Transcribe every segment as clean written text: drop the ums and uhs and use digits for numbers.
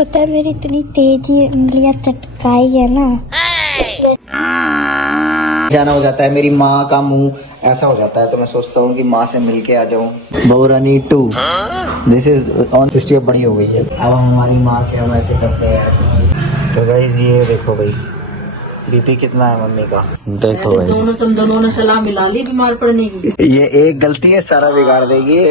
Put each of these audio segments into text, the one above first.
पता है मेरी इतनी तेजी उंगलियां चटकाई है ना, जाना हो जाता है। मेरी माँ का मुंह ऐसा हो जाता है तो मैं सोचता हूँ कि माँ से मिलके आ जाऊँ। बहुरानी 2 दिस इज ऑन 60 अब बड़ी हो गई है। अब हमारी माँ के हम ऐसे करते हैं। तो गाइस ये देखो भाई बीपी कितना है मम्मी का, देखो भाई दोनों ने सलाह मिला ली बीमार पड़ने की। ये एक गलती है सारा बिगाड़ देगी।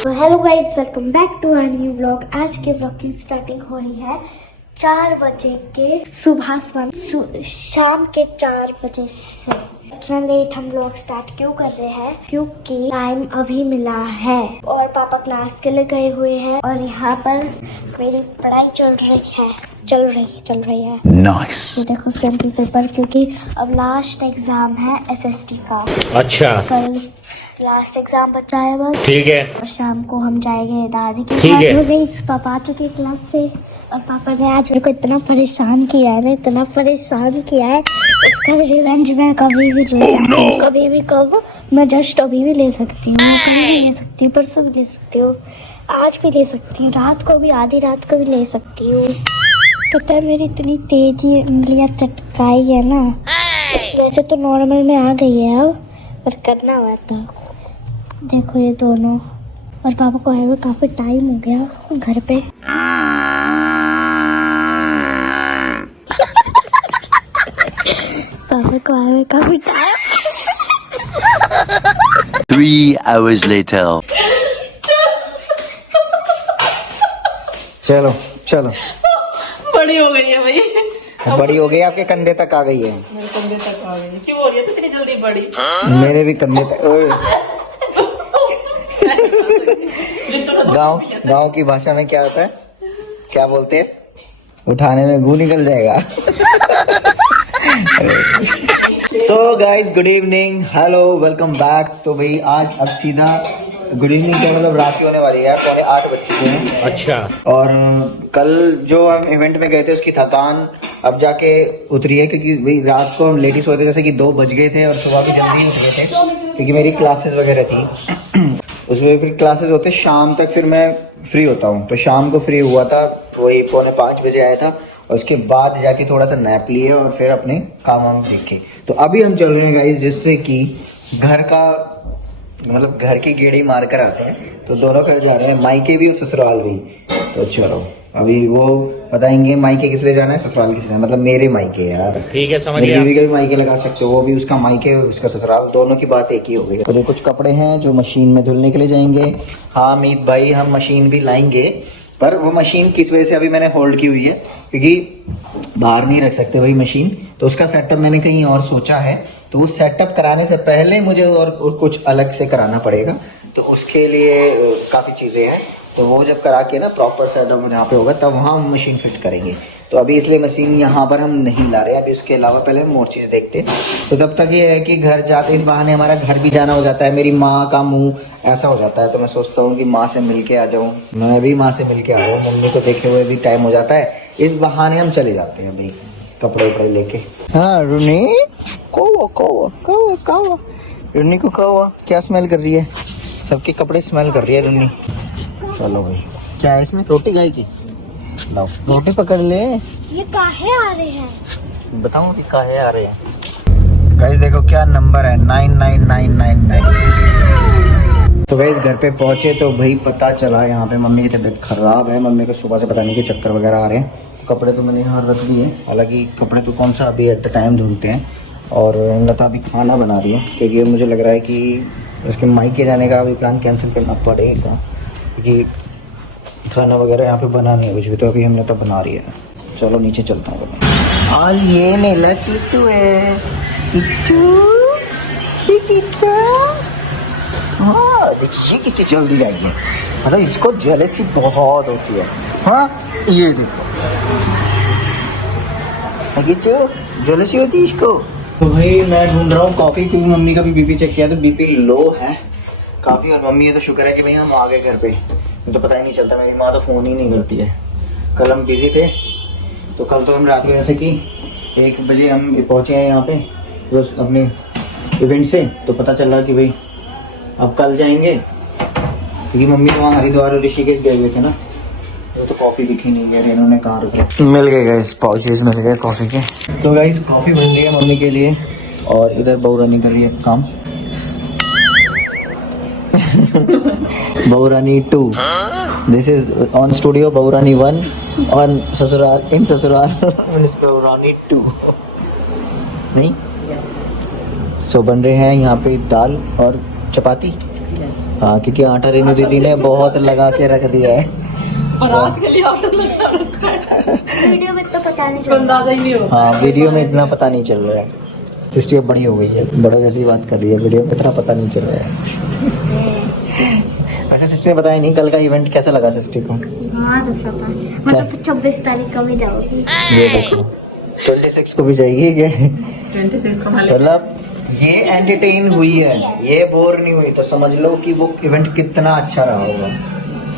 तो hello guys, welcome back to our new blog. आज के ब्लॉग की स्टार्टिंग हो रही है 4 बजे के सुबह शाम के 4 बजे से। इतना लेट हम लोग स्टार्ट क्यों कर रहे हैं? क्योंकि टाइम अभी मिला है और पापा क्लास के लिए गए हुए हैं और यहाँ पर मेरी पढ़ाई चल रही है। नाइस। ये देखो सैंपल पेपर, क्योंकि अब लास्ट एग्जाम है एसएसटी का। अच्छा, कल लास्ट एग्जाम बचा है बस। ठीक है। और शाम को हम जाएंगे दादी की ठीक क्लास है। हो गई। पापा आ चुके क्लास से और पापा ने आज मेरे को इतना परेशान किया है, इतना परेशान किया है। उसका रिवेंज मैं कभी भी ले सकती हूँ, कभी भी कब मैं जस्ट अभी भी ले सकती हूँ, मैं कभी भी ले सकती हूँ, परसों भी ले सकती हूँ, आज भी ले सकती हूँ, रात को भी, आधी रात को भी ले सकती हूँ। पता है मेरी इतनी तेजी उंगलियां चटकाई है ना। वैसे तो नॉर्मल में आ गई है अब, पर करना हुआ था। देखो ये दोनों, और पापा को आए हुए काफी टाइम हो गया घर पे। पापा को आए हुए काफी टाइम। 3 hours later. चलो चलो, बड़ी हो गई है भाई, बड़ी हो गई, आपके कंधे तक आ गई है। मेरे कंधे तक आ गई। क्यों हो रही है तो इतनी जल्दी बड़ी? मेरे भी कंधे तक। गांव की भाषा में क्या होता है, क्या बोलते हैं? उठाने में गू निकल जाएगा। So guys, good evening, hello, welcome back. तो भाई आज अब सीधा गुड इवनिंग का मतलब रात ही होने वाली है, 7:45 बज चुके हैं। अच्छा। और कल जो हम इवेंट में गए थे उसकी थकान अब जाके उतरी है, क्योंकि भाई रात को हम लेट ही सोए थे, जैसे कि 2 बज गए थे और सुबह भी जल्दी उठ गए थे क्योंकि मेरी क्लासेस वगैरह थी। उसमें फिर क्लासेस होते शाम तक, फिर मैं फ्री होता हूँ। तो शाम को फ्री हुआ था, वही 4:45 बजे आया था और उसके बाद जाके थोड़ा सा नैप लिए और फिर अपने काम वाम देखे। तो अभी हम चल रहे हैं गाइस, जिससे कि घर का मतलब घर की गेड़ी मार कर आते हैं। तो दोनों घर जा रहे हैं, मायके भी और ससुराल भी। तो चलो अभी वो बताएंगे मायके किस लिए जाना है, ससुराल किस लिए, मतलब मेरे मायके यार। ठीक है, समझ मेरी गया। बीवी का भी मायके लगा सकते हो, वो भी उसका मायके उसका ससुराल, दोनों की बात एक ही हो गई। तो कुछ कपड़े हैं जो मशीन में धुलने के लिए जाएंगे। हाँ अमित भाई, हम मशीन भी लाएंगे, पर वो मशीन किस वजह से अभी मैंने होल्ड की हुई है, क्योंकि बाहर नहीं रख सकते वही मशीन। तो उसका सेटअप मैंने कहीं और सोचा है, तो वो सेटअप कराने से पहले मुझे और कुछ अलग से कराना पड़ेगा। तो उसके लिए काफ़ी चीज़ें हैं, तो वो जब करा के ना प्रॉपर सेटअप जहाँ पे होगा तब वहाँ हम मशीन फिट करेंगे। तो अभी इसलिए मशीन यहाँ पर हम नहीं ला रहे हैं अभी, उसके अलावा पहले हम और चीज़ देखते हैं। तो तब तक ये है कि घर जाते इस बहाने हमारा घर भी जाना हो जाता है। मेरी माँ का मुंह ऐसा हो जाता है तो मैं सोचता हूँ कि माँ से मिल के आ जाऊँ, मैं भी माँ से मिल के आ जाऊँ, मम्मी को देखे हुए भी टाइम हो जाता है। इस बहाने हम चले जाते हैं भाई कपड़े वपड़े लेके। हाँ रुनी रुन्नी को कौवा क्या स्मेल कर रही है? सबके कपड़े स्मेल कर रही है रुन्नी। चलो भाई, क्या है इसमें? रोटी गाय की, लाओ रोटी पकड़ ले। ये काहे आ रहे हैं? बताऊं कि काहे आ रहे हैं? गाइस देखो क्या नंबर है, 99999। तो गाइस घर पे पहुंचे तो भाई पता चला यहाँ पे मम्मी की तबीयत खराब है। मम्मी को सुबह से पता नहीं कि चक्कर वगैरह आ रहे हैं। कपड़े तो मैंने यहाँ रख दिए, हालांकि कपड़े तो कौन सा अभी एट द टाइम धुलते हैं। और लता अभी खाना बना रही है, क्योंकि मुझे लग रहा है कि उसके मायके जाने का अभी प्लान कैंसिल करना पड़ेगा, क्योंकि खाना वगैरह यहाँ पे बना नहीं है कुछ भी। तो अभी हमने तो बना रही है। चलो नीचे चलता हूँ। और ये मेरा किट्टू है, किट्टू हाँ देखिए कितनी जल्दी आई है, मतलब इसको जेलसी बहुत होती है। हाँ ये देखो जेलसी होती है इसको। तो भाई मैं ढूंढ रहा हूँ कॉफ़ी, क्योंकि मम्मी का भी बीपी चेक किया तो बीपी लो है काफ़ी। और मम्मी है तो शुक्र है कि भाई हम आ गए घर पे, तो पता ही नहीं चलता। मेरी माँ तो फ़ोन ही नहीं करती है। कल हम बिजी थे, तो कल तो हम रात को जैसे कि 1 बजे हम पहुँचे हैं यहाँ पे अपने इवेंट से। तो पता चला कि भाई अब कल जाएंगे, क्योंकि मम्मी तो वहाँ हरिद्वार और ऋषिकेश गए हुए थे ना, तो कॉफ़ी कॉफी दिखी नहीं है, इन्होंने कहाँ रखी। मिल गए गाइस, पाउचेस मिल गए कॉफी के। तो गाइस कॉफी बन गई है मम्मी के लिए और इधर बहू रानी कर रही है काम। बहू रानी 2, दिस इज ऑन स्टूडियो बहू रानी 1, ऑन ससुराल इन ससुराल बहू रानी 2 नहीं। सो बन रहे हैं यहाँ पे दाल और चपाती। हाँ क्योंकि आटा रेनू दीदी ने बहुत लगा के रख दिया है। बारात के लिए ऑर्डर लगा रखा है। वीडियो में तो पता नहीं चला। अंदाजा ही नहीं होता। हाँ वीडियो में इतना पता नहीं चल रहा है। सिस्टी अब बड़ी हो गई है, बड़ों जैसी बात कर रही है, वीडियो में इतना पता नहीं चल रहा है। अच्छा सिस्टी ने बताया नहीं कल का इवेंट कैसा लगा सिस्टी को? हाँ तो पता है। मैं तो 26 तारीख को भी जाऊंगी। ये देखो 26 को भी जाएगी क्या? 26 को भले मतलब ये एंटरटेन हुई है, ये बोर नहीं हुई, तो समझ लो कि वो इवेंट कितना अच्छा रहा होगा।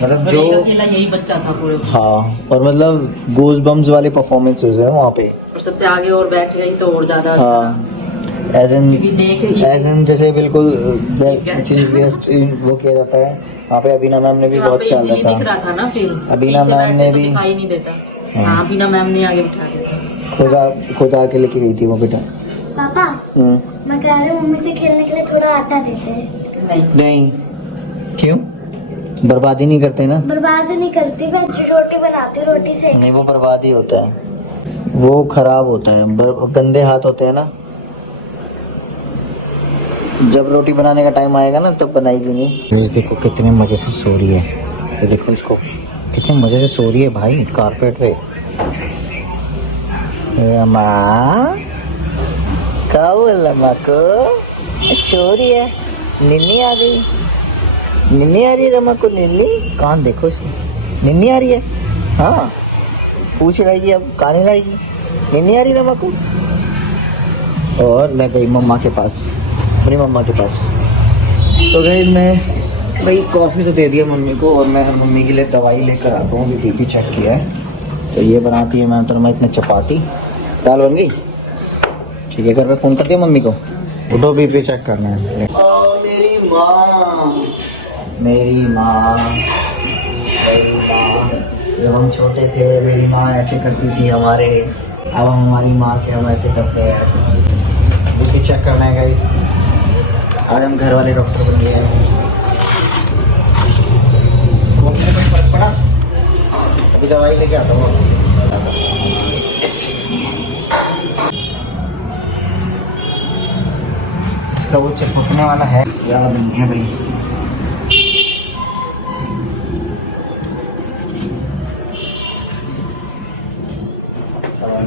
मतलब जो अकेला यही बच्चा था पूरे। हाँ और मतलब गोज बम्स वाले परफॉर्मेंसेस है वहाँ पे। और सबसे आगे और बैठ गई तो और ज्यादा हाँ एज एन जैसे बिल्कुल चीफ गेस्ट वो किया जाता है वहाँ पे। अबीना मैम ने भी बहुत ख्याल दिख रखा। रहा था ना, फिर अबीना पीछे मैम ने बैठते तो भी दिखाई नहीं देता। हाँ। हाँ अबीना मैम ने आगे बिठा दिया। खुद आके लेके गई थी वो बेटा। पापा मैं कह रही हूँ मम्मी से खेलने के लिए थोड़ा आटा देते हैं। नहीं क्यों? बर्बादी नहीं करते ना? बर्बाद नहीं करती, मैं रोटी बनाती हूँ, रोटी से। नहीं वो बर्बाद ही होता है, वो खराब होता है, गंदे हाथ होते हैं ना। जब रोटी बनाने का टाइम आएगा ना तब बनाएगी नहीं। देखो कितने मजे से सो रही है, ये देखो इसको कितने मजे से सो रही है भाई कारपेट पे। रमा क्या हुआ रमा को? सो रही है, निन्नी आ गई। निन्नी आ रही है रमा को, निन्नी कान देखो इसकी, निन्नी आ रही है। हाँ पूछ लाएगी अब, कहानी लाएगी। निन्नी आ रही रमा को और मैं गई मम्मा के पास, अपनी मम्मा के पास। तो गई मैं भाई कॉफ़ी तो दे दिया मम्मी को और मैं मम्मी के लिए दवाई लेकर आता हूँ, बीपी चेक किया है। तो ये बनाती है मैं तो मैं इतने चपाती। दाल बन गई ठीक है, घर पे फ़ोन कर दिया मम्मी को, उठो बीपी चेक करना है। ओ मेरी माँ, मेरी माँ, मेरी माँ। जब हम छोटे थे मेरी माँ ऐसे करती थी हमारे, अब हमारी माँ के हम ऐसे करते हैं। बीपी चेक करना है गाइस, आज हम घर वाले डॉक्टर बन गए हैं। कुछ फर्क पड़ा? अभी दवाई लेके आता हूँ। इसका वो चिपकने वाला है, ज़्यादा बन गया भाई।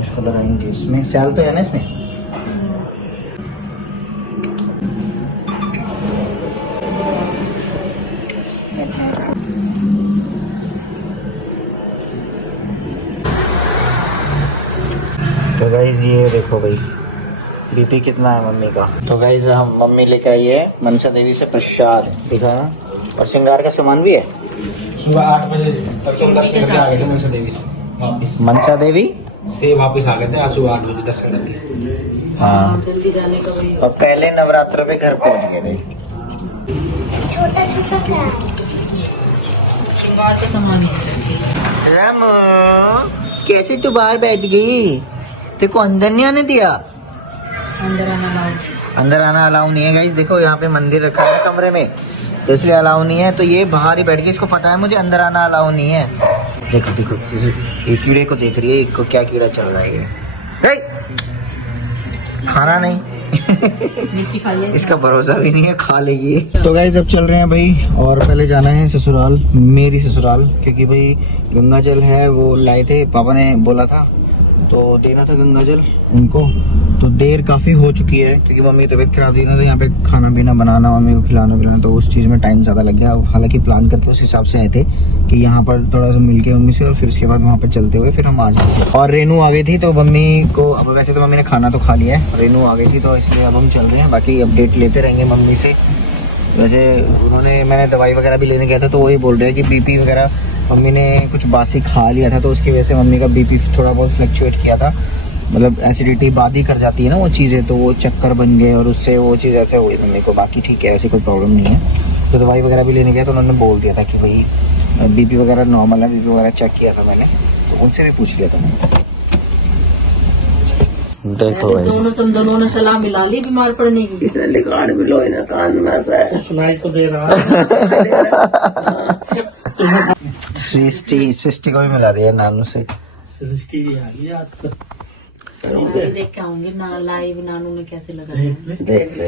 इसको लगाएंगे इसमें, सेल तो है ना इसमें। तो गाइज ये देखो भाई बीपी कितना है मम्मी का। तो गाइज हम मम्मी लेके आई है मनसा देवी से प्रसाद, देखा ना, और श्रृंगार का सामान भी है। सुबह 8 बजे तक हम दर्शन करके आ गए थे मनसा देवी से वापस। मनसा देवी से वापस आ गए थे आज सुबह 8 बजे दर्शन करके। हाँ जल्दी जाने का भाई। और पहले नवरात्र पे घर पहुंच गए थे। छोटा छोटा क्या है? श्रृंगार का सामान रामू कैसे तू बाहर बैठ गई? तेरे को अंदर नहीं आने दिया? अंदर आना लाओ। अंदर आना अलाउ नहीं है गाइस। देखो यहाँ पे मंदिर रखा है कमरे में, तो इसलिए अलाउ नहीं है। तो ये बाहर ही बैठ गई, इसको पता है मुझे अंदर आना अलाउ नहीं है। देखो देखो ये कीड़े को देख रही है, एक को क्या कीड़ा चल रहा है ये। हे! खाना नहीं मिर्ची खाइए। इसका भरोसा भी नहीं है, खा लेगी। तो गाइस अब चल रहे हैं भाई, और पहले जाना है ससुराल, मेरी ससुराल, क्योंकि भाई गंगा जल है वो लाए थे, पापा ने बोला था तो देना था गंगा जल उनको। तो देर काफ़ी हो चुकी है क्योंकि मम्मी की तबीयत खराब थी ना, तो यहाँ पे खाना पीना बनाना, मम्मी को खिलाना पिलाना, तो उस चीज़ में टाइम ज़्यादा लग गया। हालांकि प्लान करके उस हिसाब से आए थे कि यहाँ पर थोड़ा सा मिल के मम्मी से, और फिर उसके बाद वहाँ पर चलते हुए फिर हम आ जाते। और रेनू आ गई थी तो मम्मी को, अब वैसे तो मम्मी ने खाना तो खा लिया है, रेनू आ गई थी तो इसलिए अब हम चल रहे हैं। बाकी अपडेट लेते रहेंगे मम्मी से। वैसे उन्होंने, मैंने दवाई वगैरह भी लेने गया था तो वही बोल रहे हैं कि बीपी वगैरह मम्मी ने कुछ बासी खा लिया था, तो उसकी वजह से मम्मी का बीपी थोड़ा बहुत फ्लक्चुएट किया था। मतलब एसिडिटी बाद ही कर जाती है ना वो चीज़ें, तो वो चक्कर बन गए और उससे वो चीज़ ऐसे हुई मम्मी को। बाकी ठीक है, ऐसी कोई प्रॉब्लम नहीं है। तो दवाई वगैरह भी लेने गया तो उन्होंने बोल दिया था कि भाई बीपी वगैरह नॉर्मल है, बीपी वगैरह चेक किया था मैंने, तो उनसे भी पूछ लिया था मैंने। देखो भाई दोनों ने सलाह मिला ली बीमार पड़ने की। किसने लिखाड़ भी लो ना कान में से सुनाई तो दे रहा सृष्टि को भी मिला दिया नानू से। सृष्टि भी आ गई आज तो। देख के आऊंगी ना लाइव नानू ने कैसे लगा। देख ले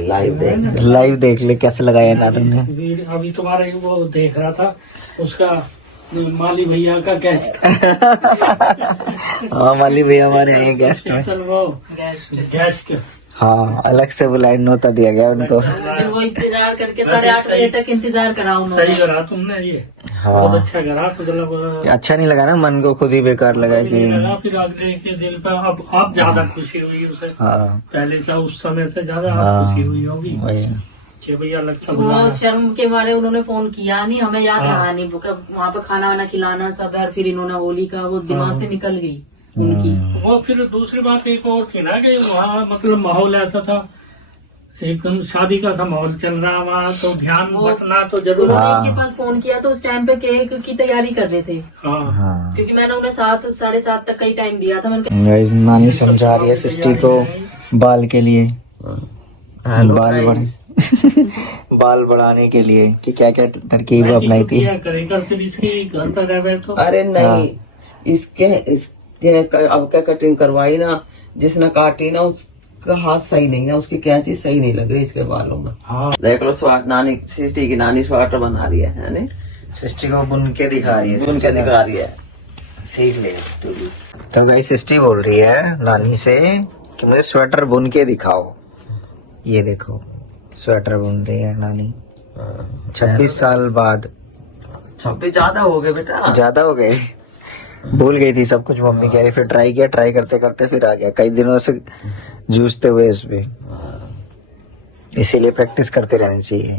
लाइव देख ले कैसे लगाया नानू ने। अभी तुम्हारे वो देख रहा था उसका माली भैया का गेस्ट। हाँ माली भैया हमारे यहाँ गेस्ट में। वो गेस्ट हाँ अलग से बुलाए नोता दिया गया उनको। फिर वो इंतजार करके 8:30 बजे तक इंतजार करा उन्होंने। सही करा तुमने ये। हाँ बहुत अच्छा करा। मतलब अच्छा नहीं लगा ना, मन को खुद ही बेकार लगा कि फिर अगले के दिल पे अब ज्यादा खुशी हुई उसे। हाँ पहले से उस समय से ज्यादा हाँ, खुशी हुई होगी। वही कि भैया अलग से वो शर्म के मारे उन्होंने फोन किया नहीं, हमें याद रहा नहीं। वहाँ पे खाना वाना खिलाना सब है, और फिर इन्होंने होली का वो दिमाग से निकल गई उनकी। वो फिर दूसरी बात एक और थी ना कि वहाँ मतलब माहौल ऐसा था, एकदम शादी का सा माहौल चल रहा वहाँ, तो ध्यान बटना तो जरूर। उन्होंने इनके पास फोन किया तो उस टाइम पे केक की तैयारी कर रहे थे। हाँ। क्योंकि मैंने उन्हें 7 साढ़े 7 तक का ही टाइम दिया था। मैंने गाइस नानी समझा रही है सृष्टि को बाल के लिए, बाल बढ़े बाल बढ़ाने के लिए कि क्या क्या तरकीब अपनाई थी। करेगा फिर इसकी घर पर रह तो। अरे नहीं, इसके अब क्या कटिंग करवाई ना, जिसने काटी ना उसका हाथ सही नहीं है, उसकी कैंची सही नहीं लग रही इसके बालों में। हाँ। देख लो स्वेटर, नानी सृष्टि की नानी स्वेटर बना रही है नहीं? सृष्टि को बुन के दिखा रही है, बुन के दिखा रही है। सीख ले तू भी। तो गाइस सृष्टि बोल रही है नानी से कि मुझे स्वेटर बुन के दिखाओ। ये देखो स्वेटर बुन रही है नानी 26 साल बाद। 26 ज्यादा हो गए बेटा, ज्यादा हो गए, भूल गई थी सब कुछ मम्मी कह रही। फिर ट्राई किया, ट्राई करते करते फिर आ गया, कई दिनों से जूझते हुए इस पे। इसीलिए प्रैक्टिस करते रहनी चाहिए।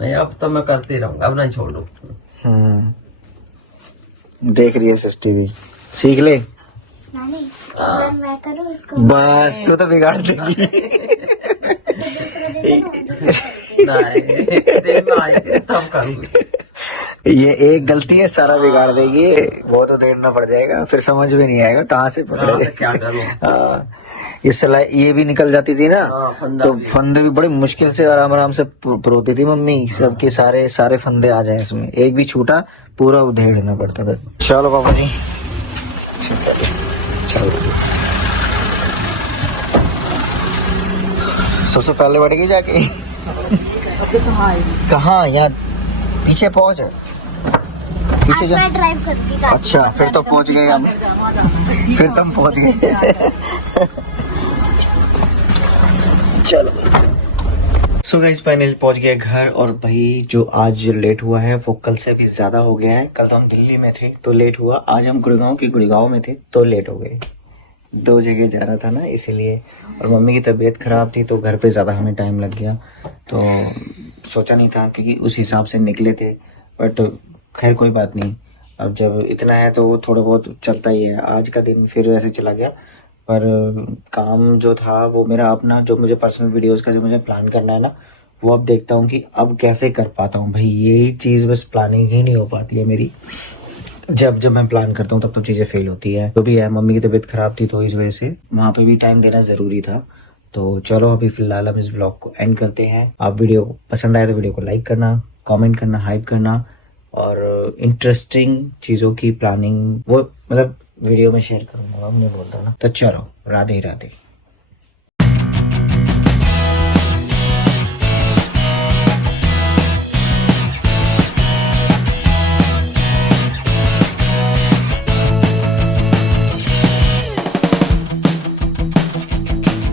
नहीं अब तो मैं करती रहूंगा, अब नहीं छोड़ू। देख रही है सृष्टि भी, सीख ले। नानी अगर मैं करूँ इसको बस तू तो बिगाड़ देगी। नहीं दिल में आएगी तब करूंगी। ये एक गलती है सारा बिगाड़ देगी, बहुत उधेड़ना पड़ जाएगा, फिर समझ में नहीं आएगा कहाँ से पकड़ेगा। क्या करूँ। हाँ ये सिलाई ये भी निकल जाती थी ना, तो फंदे भी बड़े मुश्किल से आराम से परोती थी मम्मी, सबके सारे फंदे आ जाए इसमें, एक भी छूटा पूरा उधेड़ना पड़ता था। चलो पापा जी चलो। सबसे पहले बैठ गई जाके। कहाँ? यहाँ पीछे पहुंच, पीछे जा। मैं ड्राइव करूंगी। अच्छा फिर तो पहुंच गए हम, फिर तुम पहुंच गए। चलो सो गाइस फाइनली पहुंच गए घर। और भाई जो आज लेट हुआ है वो कल से भी ज्यादा हो गया है। कल तो हम दिल्ली में थे तो लेट हुआ, आज हम गुड़गांव में थे तो लेट हो गए। 2 जगह जा रहा था ना इसीलिए, और मम्मी की तबीयत खराब थी तो घर पे ज़्यादा हमें टाइम लग गया, तो सोचा नहीं था क्योंकि उस हिसाब से निकले थे। बट खैर कोई बात नहीं, अब जब इतना है तो वो थोड़ा बहुत चलता ही है। आज का दिन फिर ऐसे चला गया, पर काम जो था वो मेरा अपना, जो मुझे पर्सनल वीडियोस का जो मुझे प्लान करना है ना, वो अब देखता हूँ कि अब कैसे कर पाता हूँ। भाई यही चीज़ बस प्लानिंग ही नहीं हो पाती है मेरी। जब मैं प्लान करता हूँ तब चीज़ें फेल होती है। तो भी है, मम्मी की तबीयत खराब थी तो इस वजह से वहाँ पे भी टाइम देना ज़रूरी था। तो चलो अभी फिलहाल हम इस व्लॉग को एंड करते हैं। आप वीडियो पसंद आए तो वीडियो को लाइक करना, कमेंट करना, हाइप करना, और इंटरेस्टिंग चीज़ों की प्लानिंग वो मतलब वीडियो में शेयर करूँगा, हम नहीं बोलता ना। तो चलो राधे राधे।